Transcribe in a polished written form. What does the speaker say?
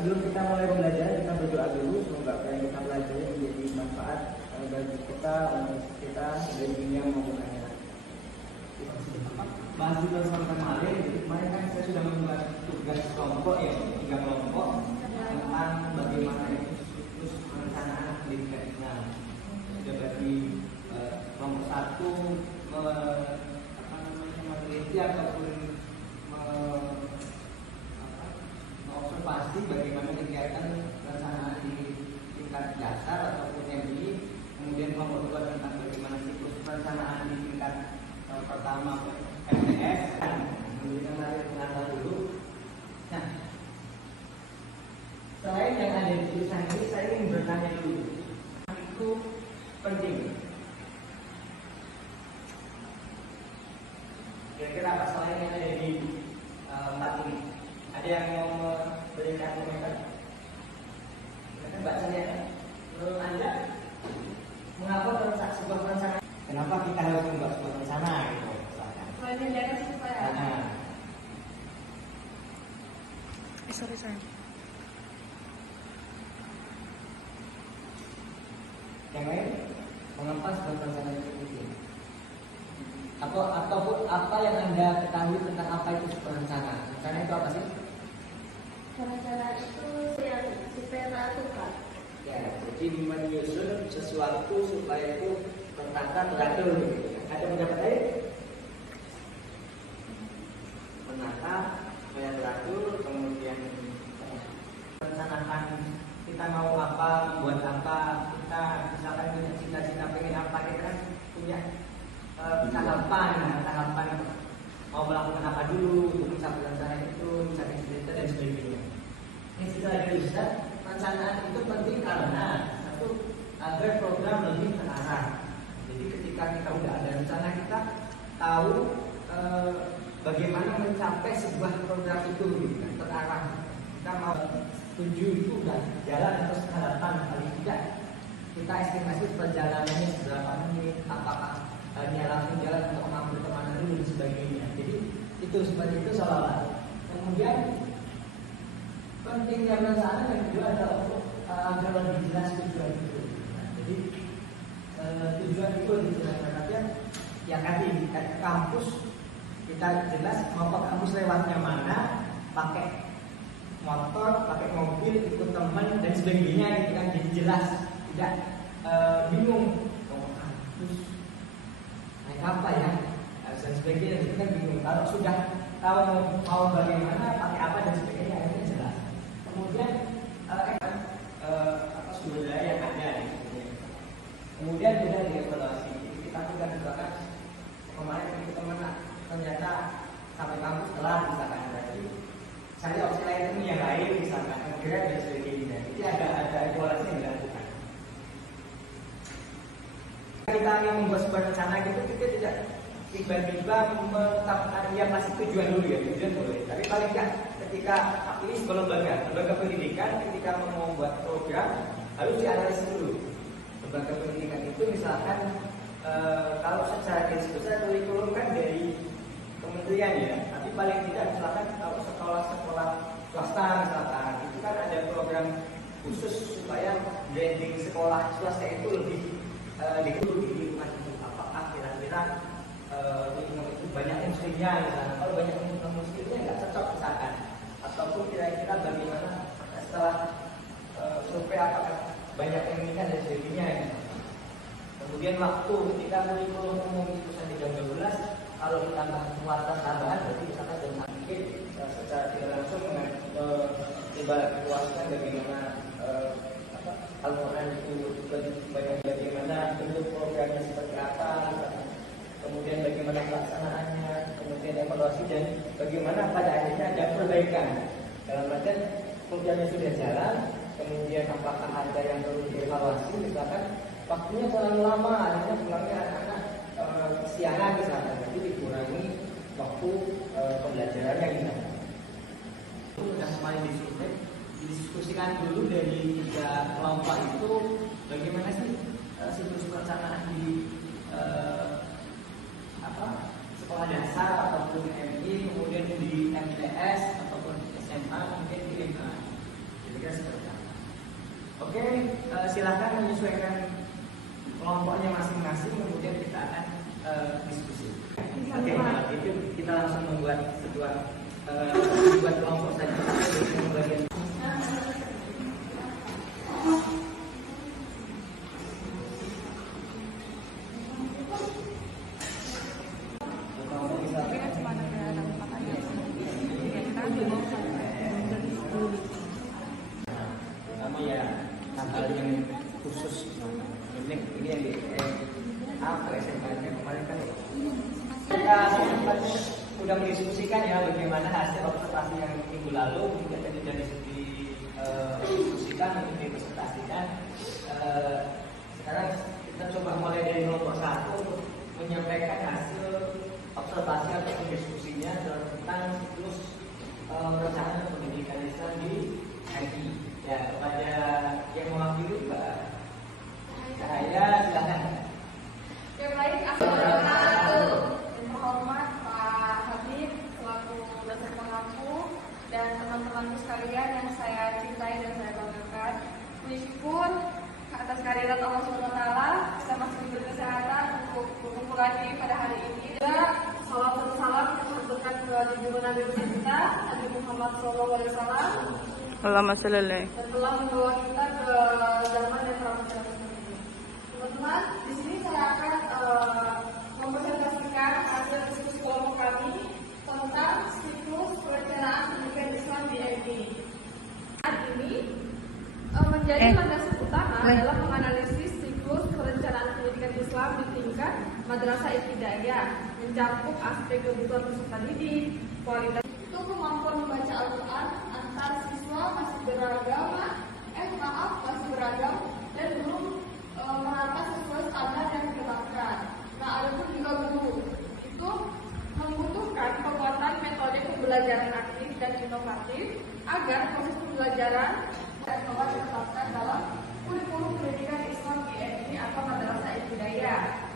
sebelum kita mulai belajar, kita berdoa dulu semoga apa yang kita pelajari menjadi manfaat bagi kita, untuk kita dari dunia maupun akhirat. Bahas di pertemuan kemarin kan saya sudah membuat tugas kelompok ya, 3 kelompok tentang bagaimana itu siklus perencanaan pendidikan Islam. Sudah bagi kelompok 1 meneliti ataupun mengobservasi bagaimana kegiatan perencanaan di tingkat dasar ataupun MI. Kemudian kelompok 2 tentang bagaimana siklus perencanaan di tingkat pertama MTS. Kemudian saya pengantar dulu. Nah, selain yang ada di tulisan ini, saya ingin bertanya dulu. Itu penting. Kira-kira apa selain yang ada di empat ini? Ada yang mau memberikan komentar? Silakan Mbak Sania. Menurut Anda, mengapa sebuah perencanaan? Kenapa kita harus membuat sebuah rencana? Gitu, selain menjaga supaya. Sorry. Yang lain, mengapa sebuah perencanaan itu penting? Ataupun apa yang Anda ketahui tentang apa itu sebuah rencana? Rencana itu apa sih? Perencanaan itu yang supaya teratur. Ya, jadi menyusun sesuatu supaya itu tertata teratur. Ada pendapat lain? Menata, supaya teratur, kemudian merencanakan kita mau apa, membuat apa, kita misalkan punya cita-cita pengen apa, kita kan punya tahapan mau melakukan apa dulu untuk mencapai rencana itu, mencapai cita-cita dan sebagainya. Ini setelah diusaha, perencanaan itu penting karena satu, agar program lebih terarah. Jadi ketika kita udah ada rencana, kita tahu bagaimana mencapai sebuah program itu terarah. Kita mau tuju itu udah jalan atau setengah 8, paling tidak kita estimasi perjalanannya seberapa menit, apakah hanya langsung jalan untuk mengambil kemana dulu dan sebagainya. Jadi itu seperti itu seolah-olah. Kemudian pentingnya rencana yang kedua adalah untuk agar lebih jelas tujuan itu. Jadi tujuan itu lebih jelas. Artinya ya tadi kampus kita jelas mau ke kampus lewatnya mana, pakai motor, pakai mobil, ikut teman dan sebagainya. Itu kan jadi jelas, tidak bingung mau ke kampus naik apa ya dan sebagainya. Itu kan bingung. Kalau sudah tahu mau bagaimana, pakai apa dan sebagainya, akhirnya jelas. Kemudian sumber daya yang ada di sini. Kemudian juga dievaluasi. Kita juga misalkan kemarin kita ternyata sampai kampus telat misalkan, berarti cari opsi lain yang lain misalkan, kemudian dan sebagainya. Jadi ada evaluasi yang dilakukan. Kita yang membuat sebuah rencana gitu, kita tidak tiba-tiba menetapkan ya pasti tujuan dulu ya, tujuan boleh. Tapi paling tidak ketika ini sebuah lembaga pendidikan, ketika mau membuat program harus dianalisis dulu. Lembaga pendidikan itu misalkan kalau secara garis besar kurikulum kan dari kementerian ya, tapi paling tidak misalkan kalau sekolah-sekolah swasta misalkan itu kan ada program khusus supaya branding sekolah swasta itu lebih diketahui di lingkungan itu. Apakah kira-kira lingkungan itu banyak muslimnya misalnya? Kalau banyak muslimnya nggak cocok misalkan. Ataupun kira-kira bagaimana setelah survei apakah banyak yang menikah dan sebagainya. Kemudian waktu kita kurikulum umum itu sampai jam 12, kalau ditambah muatan tambahan berarti misalkan jam 1 mungkin secara tidak langsung mengevaluasikan bagaimana Al-Quran itu bagaimana bentuk programnya seperti apa, kemudian bagaimana pelaksanaannya, kemudian evaluasi dan bagaimana pada akhirnya ada perbaikan. Dalam artian programnya sudah jalan, kemudian apakah ada yang perlu dievaluasi, misalkan waktunya terlalu lama, akhirnya pulangnya anak-anak kesiangan misalkan, jadi dikurangi waktu pembelajarannya misalkan. Itu sudah kemarin didiskusikan dulu dari 3 kelompok itu bagaimana sih siklus perencanaan di sekolah dasar ataupun MI, kemudian di MTS ataupun SMA, mungkin di MA. Kira-kira seperti itu. Oke, silahkan menyesuaikan kelompoknya masing-masing, kemudian kita akan diskusi. Oke, malam itu kita langsung membuat buat kelompok saja. Bagian pertama ya hal yang khusus ini yang di apa SMK kemarin kan kita sudah mendiskusikan ya bagaimana hasil observasi yang minggu lalu kemudian tadi sudah didiskusikan untuk dipresentasikan. Sekarang kita coba mulai dari kelompok 1 untuk menyampaikan hasil observasi atau diskusinya tentang siklus perencanaan pendidikan Islam di MI. Ya, kepada yang mewakili Mbak Cahaya, silakan. Oke, baik. Assalamualaikum. Yang terhormat Pak Habib selaku dosen pengampu dan teman-temanku sekalian yang saya cintai dan saya banggakan. Puji syukur atas kehadiran Allah Subhanahu wa taala kita masih diberi kesehatan untuk berkumpul lagi pada hari ini. Dan salam dan salam terhaturkan ke junjungan Nabi kita Nabi Muhammad SAW. Allahumma shalli alaihi. Dan telah membawa kita ke zaman yang telah mencapai ini. Teman-teman, di sini saya akan mempresentasikan hasil diskusi kelompok kami tentang siklus perencanaan pendidikan Islam di MI. Saat ini menjadi landasan utama dalam menganalisis siklus perencanaan pendidikan Islam di tingkat madrasah ibtidaiyah, mencakup aspek kebutuhan peserta didik, kualitas itu kemampuan membaca Al-Quran antar siswa masih beragam dan belum merata sesuai standar yang ditetapkan. Nah, adapun juga guru itu membutuhkan penguatan metode pembelajaran aktif dan inovatif agar proses pembelajaran dapat ditetapkan dalam kurikulum pendidikan Islam di MI atau madrasah ibtidaiyah.